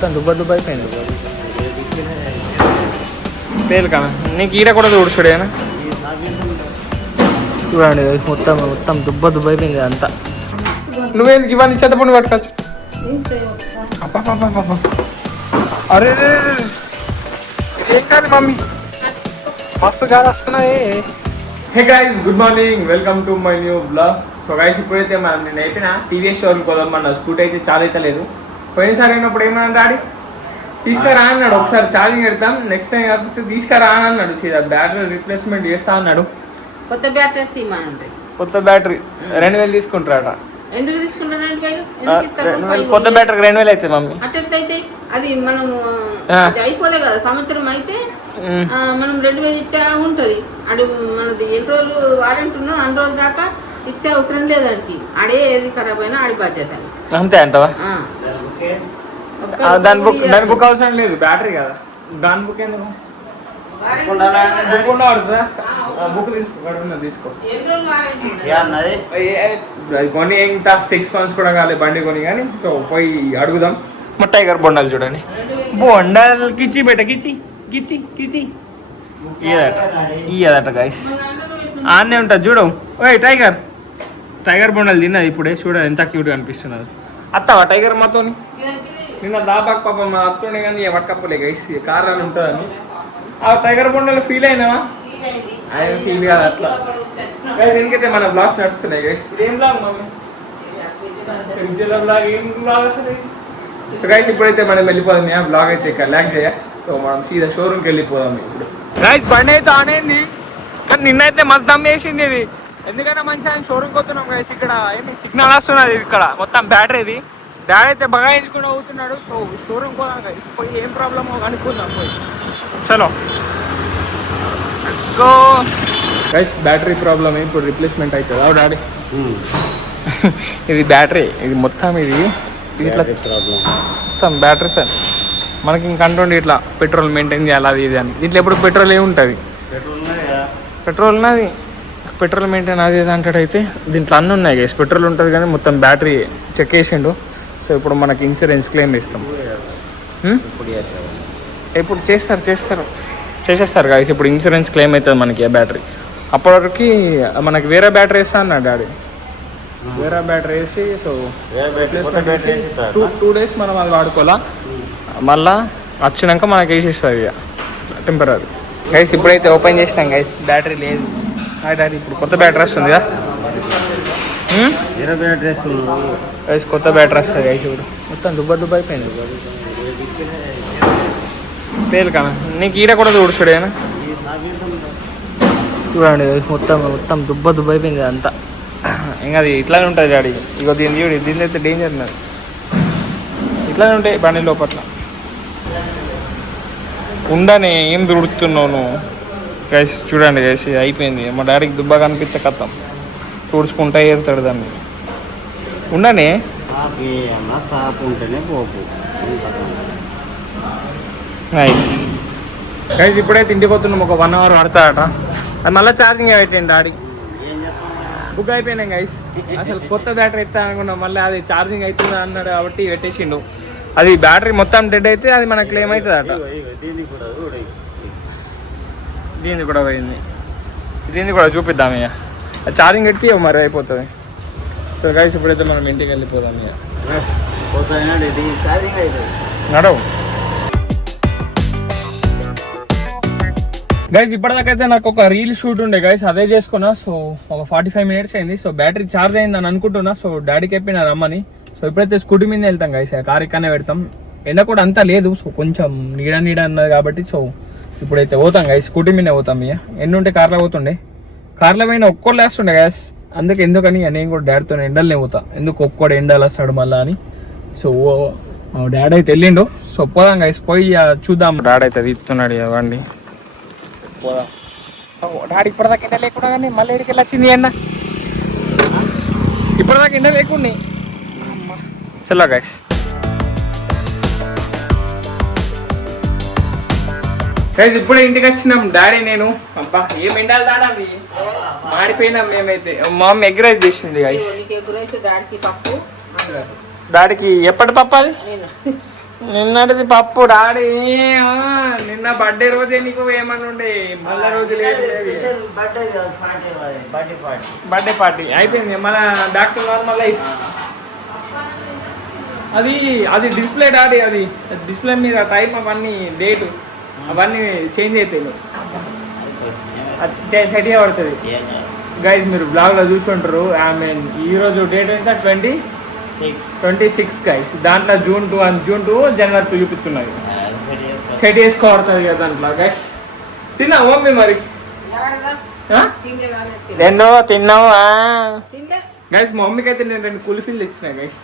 మొత్తం దుబ్బ అయిపోయింది పేలు కదా నీకు ఈడ కూడా చూడేనా చూడండి మొత్తం దుబ్బ అయిపోయింది అంతా. నువ్వేందుకు ఇవన్నీ చెత్తపండు పట్టుకోవచ్చు? అబ్బా అరే ఏం కాదు మమ్మీ మస్తు గాలి వస్తున్నాయి. Hey guys, good morning, welcome to my new blog. So guys ఇప్పుడైతే మనం నేను అయిపోయినా టీవీఎస్ షోరూమ్ పోదాం. మన స్కూటీ అయితే చాలా అయితే లేదు. పోయినసారి అయినప్పుడు ఏమన్నా డాడీ తీసుకురా అన్నాడు, ఒకసారి ఛార్జింగ్ పెడతాం, నెక్స్ట్ టైం కాకపోతే తీసుకురా అన్నాడు. సీదా బ్యాటరీ రీప్లేస్మెంట్ చేస్తా అన్నాడు. కొత్త బ్యాటరీ 2000 తీసుకుంటారట. ఎందుకు తీసుకుంటారు 2000? కొత్త బ్యాటరీ 2000 అయితే మమ్మీ. అట్లయితే అది మనం అయిపోలే కదా, సంవత్సరం అయితే మనం 2000 ఇచ్చా ఉంటది. అది మనది ఎన్ని రోజులు వారంటీ ఉన్నో అన్ని రోజుల దాకా ఇచ్చే అవసరం లేదు. ఆడికి ఆడే ఏది ఖరాబ్ అయినా ఆడి బాధ్యత. అంతే అంటవా? దాని బుక్ అవసరం లేదు, బ్యాటరీ కదా. దాని బుక్ ఎందుకు? బుక్ తీసుకో. కొని ఇంకా 6 months కూడా కాలేదు బండి కొని. కానీ సో పోయి అడుగుదాం. మా టైగర్ బొండాలు చూడండి, బొండాలు కిచ్చి బెట కిచ్చి ఇయ్యదట గైస్. ఆన్నే ఉంటుంది చూడు. ఓయ్ టైగర్ బొండాలు తిన్నది ఇప్పుడే. చూడండి ఎంత క్యూట్గా అనిపిస్తున్నది. అత్తవా టైగర్ మాతోని? నిన్న దాబాక్ పాప మా అత్తుండే కానీ పట్టుకపోలే గైస్, కార్ అని ఉంటుందని. ఆ టైగర్ బొండలు ఫీల్ అయినావా? ఆయన ఫీల్ కాదు అట్లా గైస్. ఎందుకైతే మన బ్లాగ్స్ నడుస్తున్నాయి గైస్. ఏం బ్లాగ్ మమ్మీ? ఏం బ్లాగ్ అసలు గైస్? ఇప్పుడైతే మనం వెళ్ళిపోదాం. ఆ బ్లాగ్ అయితే రిలాక్స్ అయ్యా. సో మనం సీదా షోరూమ్కి వెళ్ళిపోదాం ఇప్పుడు. గైస్ బండి అయితే ఆన్ అయింది, కానీ నిన్నైతే మస్తు దమ్ వేసింది ఇది. ఎందుకంటే మంచిగా షోరూమ్కి పోతున్నాం గైస్. ఇక్కడ ఏమి సిగ్నల్ వస్తున్నది ఇక్కడ మొత్తం బ్యాటరీది. డాడీ అయితే బగాయించుకుంటూ అవుతున్నాడు. సో షోరూమ్ పోదాం గైస్, పోయి ఏం ప్రాబ్లమో కనుక్కుందాం పోయి. చలో let's go guys. Battery problem ఇప్పుడు రిప్లేస్మెంట్ అవుతుంది. అవు డాడీ ఇది బ్యాటరీ, ఇది మొత్తం ఇది ఇట్లా మొత్తం బ్యాటరీ సార్. మనకి ఇంక అంటుండే ఇట్లా పెట్రోల్ మెయింటైన్ చేయాలి అది ఇది అని. దీంట్లో ఎప్పుడు పెట్రోల్ ఏముంటుంది? పెట్రోల్ ఉన్నది, పెట్రోల్ మెయింటైన్ అది ఇది అంటాడైతే. దీంట్లో అన్నీ ఉన్నాయి గైస్. పెట్రోల్ ఉంటుంది కానీ మొత్తం బ్యాటరీ చెక్ చేసిండు. సో ఇప్పుడు మనకి ఇన్సూరెన్స్ క్లెయిమ్ ఇస్తాం. ఇప్పుడు చేసేస్తారు గైస్. ఇప్పుడు ఇన్సూరెన్స్ క్లెయిమ్ అవుతుంది మనకి ఆ బ్యాటరీ. అప్పటివరకు మనకి వేరే బ్యాటరీ వేస్తా అన్నాడు డాడీ. వేరే బ్యాటరీ వేసి సో 2 days మనం అది వాడుకోవాలా. మళ్ళా వచ్చినాక మనకి వేసేస్తుంది ఇక టెంపరీ గైస్. ఇప్పుడైతే ఓపెన్ చేసినాం గైస్, బ్యాటరీ లేదు. డాడీ ఇప్పుడు కొత్త బ్యాటరీ వస్తుంది కదా గైస్, కొత్త బ్యాటరీ వస్తుంది గైస్. ఇప్పుడు మొత్తం దుబ్బ అయిపోయింది పేలు కదా నీకు ఈడ కూడా చూడేనా? చూడండి మొత్తం దుబ్బ అయిపోయింది అంతా. ఇంకా అది ఇట్లానే ఉంటుంది డాడీ. ఇగో దీని అయితే డేంజర్ ఉన్నది. ఇట్లానే ఉంటాయి బండి లోపట్ల. ఉండని ఏం తుడుతున్నావు నువ్వు గైస్? చూడండి గైస్, అయిపోయింది. మా డాడీకి దుబ్బ కనిపించే కథం తుడుచుకుంటా ఏరుతాడు దాన్ని. ఉండని నైస్ గైస్. ఇప్పుడైతే ఇంటికి పోతున్నాం. ఒక 1 hour పడతాడట. అది మళ్ళీ ఛార్జింగ్ పెట్టండి డాడీ. బుక్ అయిపోయినాం గైస్. అసలు కొత్త బ్యాటరీ ఇస్తా అనుకున్నాం, మళ్ళీ అది ఛార్జింగ్ అవుతుందా అన్నాడు కాబట్టి పెట్టేసిండు. అది బ్యాటరీ మొత్తం డెడ్ అయితే అది మనకు క్లెయిమ్ అవుతుంది అట. దీన్ని కూడా పోయింది, దీన్ని కూడా చూపిద్దాం ఇక. అది ఛార్జింగ్ పెట్టి మరి అయిపోతుంది. సో గైస్ ఇప్పుడైతే మనం ఇంటికి వెళ్ళిపోదాం ఇక. నడవు గైస్. ఇప్పటిదాకైతే నాకు ఒక రీల్ షూట్ ఉండే గైస్, అదే చేసుకున్నా. సో ఒక 45 minutes అయింది. సో బ్యాటరీ ఛార్జ్ అయింది అని అనుకుంటున్నా. సో డాడీకి చెప్పిన రమ్మని. సో ఇప్పుడైతే స్కూటీ మీద వెళ్తాం గైస్, కార్ ఇక్కడనే పెడతాం. ఎండ కూడా అంతా లేదు, సో కొంచెం నీడ అన్నది కాబట్టి సో ఇప్పుడైతే పోతాం గైస్, స్కూటీ మీదనే పోతాం. ఇక ఎండుంటే కార్లో పోతుండే, కార్లో పోయిన ఒక్కోళ్ళు వేస్తుండే గైస్. అందుకే ఎందుకని నేను కూడా డాడీతో ఎండలనే పోతా, ఎందుకు ఒక్కోడు ఎండలు వస్తాడు మళ్ళా అని. సో డాడీ అయితే వెళ్ళిండు. సో పోదాం గైస్, పోయి చూద్దాం. డాడీ అయితే తీస్తున్నాడు ఇవ్వండి, పోదాం. డాడీ ఇప్పటిదాకా ఎండ లేకుండా కానీ మళ్ళీ ఎడికి వెళ్ళి వచ్చింది ఎండ. ఇప్పటిదాకా ఎండ లేకుండా చలో గైస్. గైస్ ఇప్పుడే ఇంటికి వచ్చినాం డాడీ నేను. అబ్బా ఏం ఎండాలి దాడాలి, మాడిపోయినాం మేమైతే. మా మమ్మీ ఎగ్ రైస్ చేసింది గైస్. డాడీకి ఎప్పటి పప్పు అది నిన్నటిది పప్పు డాడీ. నిన్న బర్త్డే రోజే నీకు ఏమని ఉండే, మళ్ళా రోజు లేదు. బర్త్డే పార్టీ అయిపోయింది. మన డాక్టర్ నార్మల్ లైఫ్. అది అది డిస్ప్లే డాడీ, అది డిస్ప్లే మీద టైం అవన్నీ డేటు అవన్నీ చేంజ్ అవుతాయి. అది సెట్ పడుతుంది. గైజ్ మీరు బ్లాగ్లో చూసుకుంటారు. ఐ మీన్ ఈరోజు డేట్ ఎంత 26 గైస్. దాంట్లో June 2 January 2 చూపిస్తున్నాయి. సెట్ చేసుకోబడుతుంది కదా దాంట్లో. గైస్ తిన్నావు మమ్మీ మరి? తిన్నావు గైస్. మా మమ్మీకి అయితే నేను 2 కుల్ఫీలు తెచ్చినా గైస్.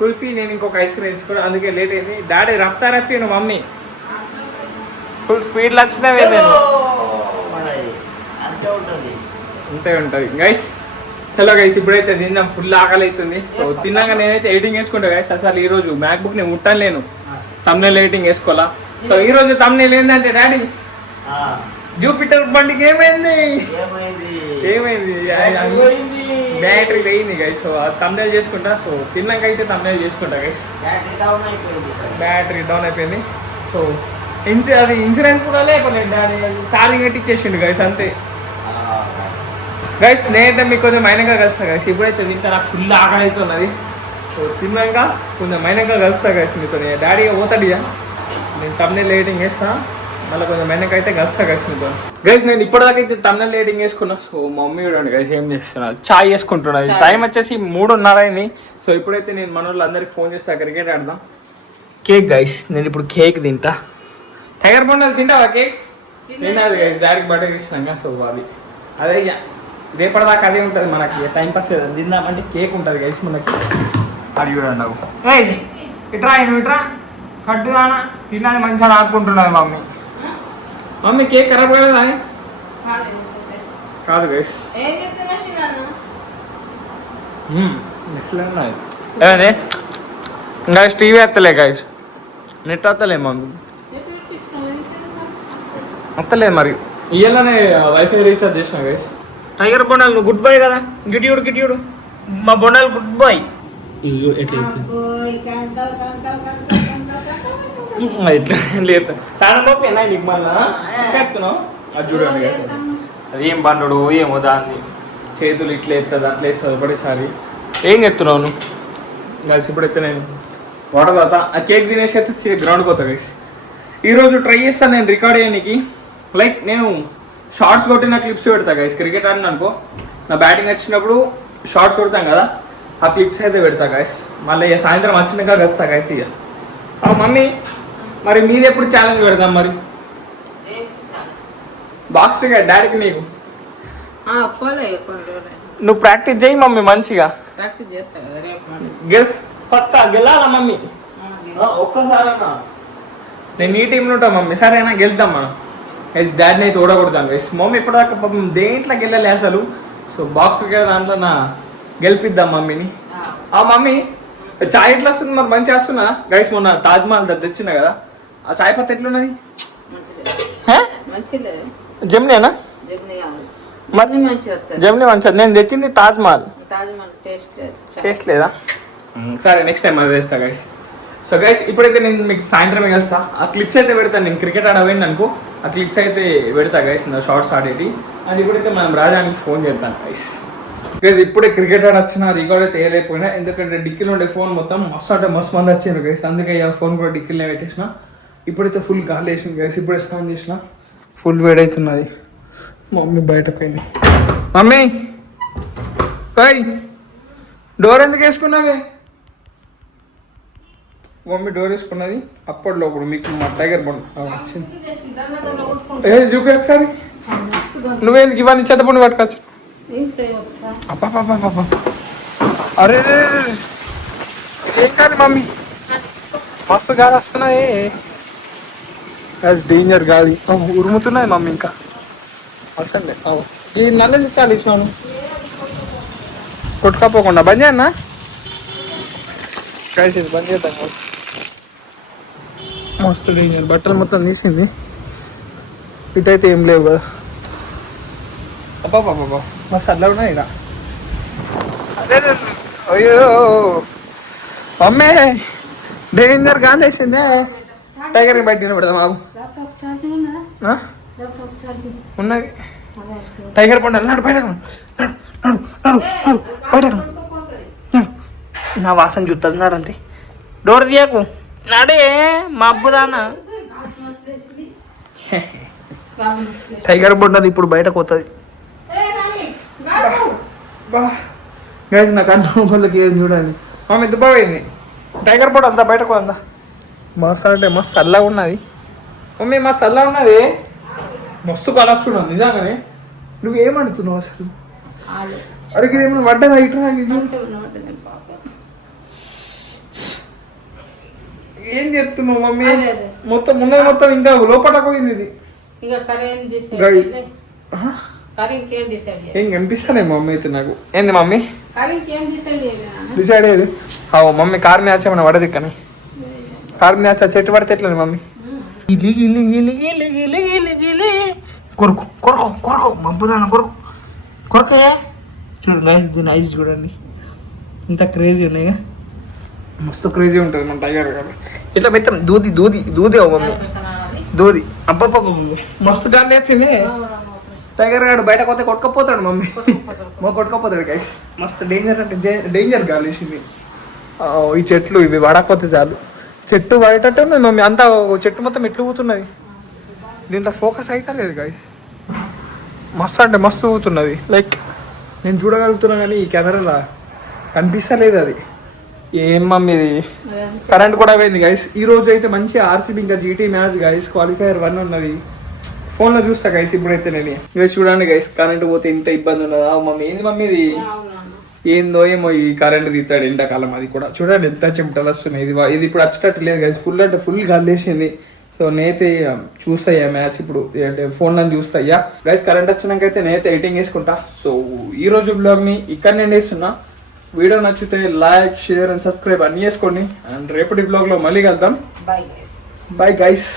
కుల్ఫీ నేను ఇంకొక ఐస్ క్రీమ్ తెచ్చుకోవడం, అందుకే లేట్ అయింది. డాడీ రఫ్తార్ వచ్చిండు, మమ్మీ ఫుల్ స్పీడ్లో వచ్చినావే. నేను అంతే ఉంటుంది గైస్. చలో గైస్ ఇప్పుడైతే తిన్నాం. ఫుల్ ఆకలి అవుతుంది. సో తిన్నాక నేనైతే ఎడిటింగ్ వేసుకుంటా గైస్. అసలు ఈరోజు మ్యాక్బుక్ నేను ముట్టాను లేను. తమ్నేల్ ఎడిటింగ్ వేసుకోవాలా. సో ఈరోజు తమ్నేల్ ఏంటంటే డాడీ జూపిటర్ బండికి ఏమైంది బ్యాటరీ పోయింది గైస్. సో తమ్నేల్ చేసుకుంటా. సో తిన్నాక అయితే తమ్నేల్ చేసుకుంటా గైస్. బ్యాటరీ డౌన్ అయిపోయింది. సో అది ఇన్సూరెన్స్ కూడా లేకపోలేదు. డాడీ ఛార్జింగ్ పెట్టి ఇచ్చేసిండు గైస్, అంతే గైస్. నేనైతే మీకు కొంచెం మైనంగా కలుస్తా గైస్. ఇప్పుడైతే తింటా, నాకు ఫుల్ ఆకలి అవుతున్నది. సో తిన్నాక కొంచెం మైనంగా కలుస్తా గైస్ మీతో. డాడీ పోతాడు ఇక, నేను తమ్నేల్ ఎడిటింగ్ వేస్తా. మళ్ళీ కొంచెం మైనంగా అయితే కలుస్తా గైస్ మీతో. గైస్ నేను ఇప్పటిదాకా అయితే తమ్నేల్ ఎడిటింగ్ వేసుకున్నా. సో మా మమ్మీ చూడండి గైస్ ఏం చేస్తున్నా, చాయ్ వేసుకుంటున్నా. టైం వచ్చేసి 3:30 అయింది. సో ఇప్పుడైతే నేను మన వాళ్ళందరికీ ఫోన్ చేస్తా, క్రికెట్ ఆడదాం. కేక్ గైస్, నేను ఇప్పుడు కేక్ తింటా. టైగర్ బొండాలు తింటావా కేక్? తిన్నాడు గైస్, డాడీకి బర్త్డే ఇచ్చినాక. సో అది అదే ఇక రేపటిదాకా అదే ఉంటుంది మనకి. టైం పాస్ తిందామంటే కేక్ ఉంటుంది గైస్ మనకి. అది చూడండి నాకు ఇట్రా ఇట్రా కట్టుదానా తిన్నాను మంచిగా ఆడుకుంటున్నది మమ్మీ. మమ్మీ కేక్ ఖరాబ్ కాలేదా? కాదు గైస్. గైస్ టీవీ ఎత్తలే గైస్, నెట్ వస్తలే మమ్మీ, వస్తలేదు మరి. ఇయ్యాలనే వైఫై రీఛార్జ్ చేసిన గైస్. టైగర్ బొండాలు నువ్వు గుడ్ బాయ్ కదా. గిటియుడు మా బొండాలు గుడ్ బాయ్. ఇట్లా లేదు తాను పంపినా నీకు మళ్ళా చెప్తున్నావు. అది చూడండి అది ఏం పండు ఏమో దాన్ని చేతులు ఇట్లా ఎత్తుంది అట్లా వేస్తుంది ఒకటేసారి. ఏం చెప్తున్నావు నువ్వు గైస్? ఇప్పుడైతే నేను వాటర్ తాత ఆ కేక్ తినేసి అయితే గ్రౌండ్కి పోతా గైస్. ఈరోజు ట్రై చేస్తాను నేను రికార్డ్ చేయడానికి. లైక్ నేను షార్ట్స్ కొట్టిన క్లిప్స్ పెడతా గైస్. క్రికెట్ ఆడిన అనుకో, నా బ్యాటింగ్ వచ్చినప్పుడు షార్ట్స్ కొడతాం కదా, ఆ క్లిప్స్ అయితే పెడతా గైస్. మళ్ళీ సాయంత్రం వచ్చినాక కలుస్తా గైస్. ఇక మమ్మీ మరి మీది ఎప్పుడు ఛాలెంజ్ పెడదాం మరి? బాక్స్ డాడీకి నీకు నువ్వు ప్రాక్టీస్ చేయి మమ్మీ మంచిగా. గెల్స్ పక్కా గెలాలా మమ్మీ? ఒక్కసారైనా నేను ఈ టీంలో ఉంటా మమ్మీ, సరేనా? గెలుద్దాం మనం గైస్. డాడీని అయితే ఓడగొడతాను గైస్. మమ్మీ ఇప్పటిదాకా పాపం దేంట్లోకి వెళ్ళాలి అసలు. సో బాక్స్ దాంట్లో నా గెలిపిద్దాం మమ్మీని. మమ్మీ చాయ్ ఎట్లా వస్తుంది మరి? మంచిగా వస్తున్నా గైస్. మొన్న తాజ్మహల్ తెచ్చిన కదా, ఆ చాయ్ పత్తి ఎట్లున్నది? జమ్నేనా? జమ్నీ మంచిది. నేను తెచ్చింది తాజ్మహల్. టేస్ట్ లేదా? సరే నెక్స్ట్ టైం అది వేస్తా గైస్. సో గైస్ ఇప్పుడైతే నేను మీకు సాయంత్రమే కలుస్తా. ఆ క్లిప్స్ అయితే పెడతాను. నేను క్రికెట్ ఆడపోయింది అనుకో, ఆ క్లిప్స్ అయితే పెడతా గైస్, నా షార్ట్స్ ఆడేది. అండ్ ఇప్పుడైతే మనం రాజానికి ఫోన్ చేద్దాం గైస్. గైస్ ఇప్పుడే క్రికెట్ ఆడ వచ్చిన, రికార్డ్ అయితే వేయలేకపోయినా, ఎందుకంటే డిక్కీలో ఉండే ఫోన్ మొత్తం మస్తు అంటే మస్తు మంది వచ్చిండ్రు గైస్. అందుకే ఆ ఫోన్ కూడా డిక్కీలో పెట్టేసిన. ఇప్పుడైతే ఫుల్ గాలి వేసింది గైస్. ఇప్పుడే స్నాన్ చేసిన, ఫుల్ వేడవుతున్నది. మమ్మీ బయటకు పోయింది. మమ్మీ పోయి డోర్ ఎందుకు వేసుకున్నావే? మమ్మీ డోర్ వేసుకున్నది అప్పట్లో. ఇప్పుడు మీకు మా టైగర్ బొండ వచ్చింది. ఏ చూపి ఒకసారి. నువ్వేందుకు ఇవన్నీ చెత్త పండు పట్టుకోవచ్చు? అబ్బా అరే ఏం కాదు మమ్మీ, మస్తు గాలి వస్తున్నాయి. డేంజర్ గాలి ఉరుముతున్నాయి మమ్మీ. ఇంకా అసలే ఈ నల్లని చాలు ఇచ్చినాను కొట్టుకపోకుండా. బంద్ చేయన్నా కలిసి బంద్ చేద్దాం. మస్తు డేంజర్. బట్టలు మొత్తం తీసింది. ఇటైతే ఏం లేవు కదా. అబ్బా మస్తు అట్లా ఉన్నాయి ఇక. అదే అయ్యో మమ్మీ డేంజర్ గాలి వేసిందే. టైగర్ని బయట నిలబడదాం ఆగు. ల్యాప్టాప్ ఛార్జింగ్ ఉన్నదా? ఆ? ల్యాప్టాప్ ఛార్జింగ్ ఉన్నది. టైగర్ పండాలి. నడు బయట నడు నడు నడు నడు నడు బయట నడు నడు. నా వాసన చూస్తున్నారంటే డోర్ తీయకు. నడే మా అబ్బుదానా. టైగర్ బొండది ఇప్పుడు బయటకు పోతుంది. గైస్ నాకు అన్న వాళ్ళకి ఏం చూడండి. మమ్మీ దుబ్బపోయింది. టైగర్ బొండ అంతా బయటకు అందా. మస్తు అంటే మస్తు చల్లగా ఉన్నది. మమ్మీ మస్తు చల్లగా ఉన్నది. మస్తు కలస్తున్నావు నిజంగానే. నువ్వేమంటున్నావు అసలు? అడిగి ఏమన్నా వడ్డదా ఇట్లా? ఏం చెప్తున్నావు మమ్మీ? మొత్తం ఉన్నది మొత్తం ఇంకా లోపల పోయింది ఇది. ఏం కనిపిస్తానే మమ్మీ అయితే నాకు. ఏంది మమ్మీ డిసైడ్ అయ్యేది? అవు మమ్మీ కార్ మ్యాచ్ ఏమన్నా పడది కానీ కార్ మ్యాచ్ చెట్టు పడితే ఎట్లా మమ్మీ? కొరకు కొరకు కొరకు మబ్బుదాన కొరకు కొరకయ్యా. చూడు నైస్ దీని ఐస్ చూడండి ఇంత క్రేజీ ఉన్నాయిగా. మస్తు క్రేజీ ఉంటుంది మన టైగర్ గారు. ఇట్లా మొత్తం దూది దూది దూది అవు మమ్మీ దూది. అబ్బబ్బ మస్తు గాలి వేసింది. టైగర్ గారు బయటకు పోతే కొట్టుకపోతాడు మమ్మీ. కొట్టుకపోతాడు గైస్. మస్తు డేంజర్ అంటే డేంజర్ గాలి వేసింది. ఈ చెట్లు ఇవి పడకపోతే చాలు. చెట్టు పడేటట్టు ఉన్నది మమ్మీ. అంతా చెట్టు మొత్తం ఎట్లు ఊతున్నది. దీంట్లో ఫోకస్ అయితే లేదు గైస్. మస్తు అంటే మస్తు ఊతున్నది. లైక్ నేను చూడగలుగుతున్నా కానీ ఈ కెమెరాలో కనిపిస్తలేదు అది. ఏం మమ్మీ ఇది? కరెంట్ కూడా పోయింది గైస్. ఈ రోజు అయితే మంచి ఆర్సీబీ ఇంకా జీటీ మ్యాచ్ గైస్. క్వాలిఫైయర్ 1 ఉన్నది. ఫోన్లో చూస్తా గైస్ ఇప్పుడైతే నేను. గైస్ చూడండి గైస్ కరెంట్ పోతే ఇంత ఇబ్బంది ఉన్నదా మమ్మీ? ఏంది మమ్మీ ఇది? ఏందో ఏమో ఈ కరెంట్ తీస్తాడు ఎండాకాలం. అది కూడా చూడండి ఎంత చెమటలు వస్తున్నాయి. ఇది ఇప్పుడు వచ్చేటట్టు లేదు గైస్. ఫుల్ అంటే ఫుల్ గాలేసింది. సో నేనైతే చూస్తాయా మ్యాచ్ ఇప్పుడు అంటే ఫోన్లో చూస్తాయా గైస్. కరెంట్ వచ్చినాకైతే నేనైతే ఎడిటింగ్ వేసుకుంటా. సో ఈ రోజు బ్లాగ్ని ఇక్కడ నేను వేస్తున్నా. వీడియో నచ్చితే లైక్ షేర్ అండ్ సబ్స్క్రైబ్ అన్నీ చేసుకోండి. అండ్ రేపటి బ్లాగ్లో మళ్ళీ కలుద్దాం. Bye guys.